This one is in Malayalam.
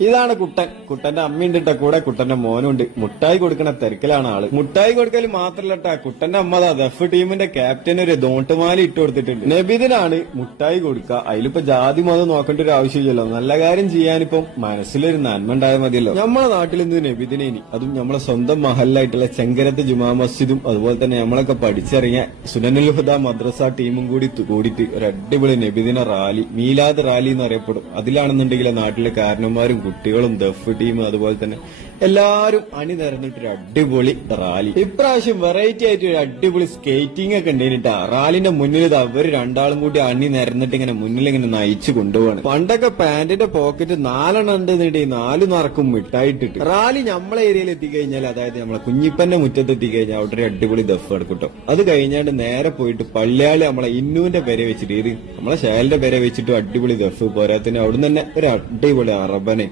ഇതാണ് കുട്ടൻ. കുട്ടന്റെ അമ്മയുണ്ട് ട്ടാ. കൂടെ കുട്ടന്റെ മോനുണ്ട്. മുട്ടായി കൊടുക്കണ തിരക്കിലാണ് ആൾ. മുട്ടായി കൊടുക്കൽ മാത്രല്ല ട്ടാ. കുട്ടന്റെ അമ്മ ദഫ് ടീമിന്റെ ക്യാപ്റ്റൻ ഒരു ദോട്ടുമാല ഇട്ട് കൊടുത്തിട്ടുണ്ട്. നബിദിനാണ് മുട്ടായി കൊടുക്കുക. അതിലിപ്പോ ജാതി മതം നോക്കേണ്ട ഒരു ആവശ്യമില്ലല്ലോ. നല്ല കാര്യം ചെയ്യാനിപ്പം മനസ്സിലൊരു നന്മ ഉണ്ടായാൽ മതിയല്ലോ. നമ്മളെ നാട്ടിൽ ഇന്ന് നബിദിനെ ഇനി? അതും നമ്മളെ സ്വന്തം മഹലായിട്ടുള്ള ചെങ്കരത്ത് ജുമാ മസ്ജിദും അതുപോലെ തന്നെ നമ്മളൊക്കെ പഠിച്ചിറങ്ങിയ സുനനുൽ ഹുദ മദ്രസ ടീമും കൂടി കൂടിയിട്ട് ഒരു അടിപൊളി നബിദിന റാലി. മീലാദ് റാലി എന്ന് അറിയപ്പെടും. അതിലാണെന്നുണ്ടെങ്കിൽ നാട്ടിലെ കാരണന്മാരും കുട്ടികളും ദഫ് ടീം അതുപോലെ തന്നെ എല്ലാരും അണി നിരന്നിട്ടൊരു അടിപൊളി റാലി. ഇപ്രാവശ്യം വെറൈറ്റി ആയിട്ട് ഒരു അടിപൊളി സ്കേറ്റിംഗ് ഒക്കെ ഉണ്ടായിട്ടാ റാലിന്റെ മുന്നിൽ ഇത് അവർ രണ്ടാളും കൂടി അണി നിരന്നിട്ട് ഇങ്ങനെ മുന്നിൽ ഇങ്ങനെ നയിച്ചു കൊണ്ടുപോവാണ്. പണ്ടൊക്കെ പാന്റിന്റെ പോക്കറ്റ് നാലെണ്ണം ഉണ്ട് എന്നിട്ട് ഈ നാല് നറക്കും മിട്ടായിട്ടിട്ട്. റാലി നമ്മളെ ഏരിയയിൽ എത്തിക്കഴിഞ്ഞാൽ അതായത് നമ്മളെ കുഞ്ഞിപ്പന്റെ മുറ്റത്ത് എത്തിക്കഴിഞ്ഞാൽ അവിടെ ഒരു അടിപൊളി ദഫ് എടുക്കട്ടോ അത് കഴിഞ്ഞാണ്ട് നേരെ പോയിട്ട് പള്ളിയാളി നമ്മളെ ഇന്നുവിന്റെ പേരെ വെച്ചിട്ട് ഇത് നമ്മളെ ശേലിന്റെ പേരെ വെച്ചിട്ട് അടിപൊളി ദഫ് പോരാത്തിന് അവിടുന്ന് തന്നെ ഒരു അടിപൊളി അറബനെ.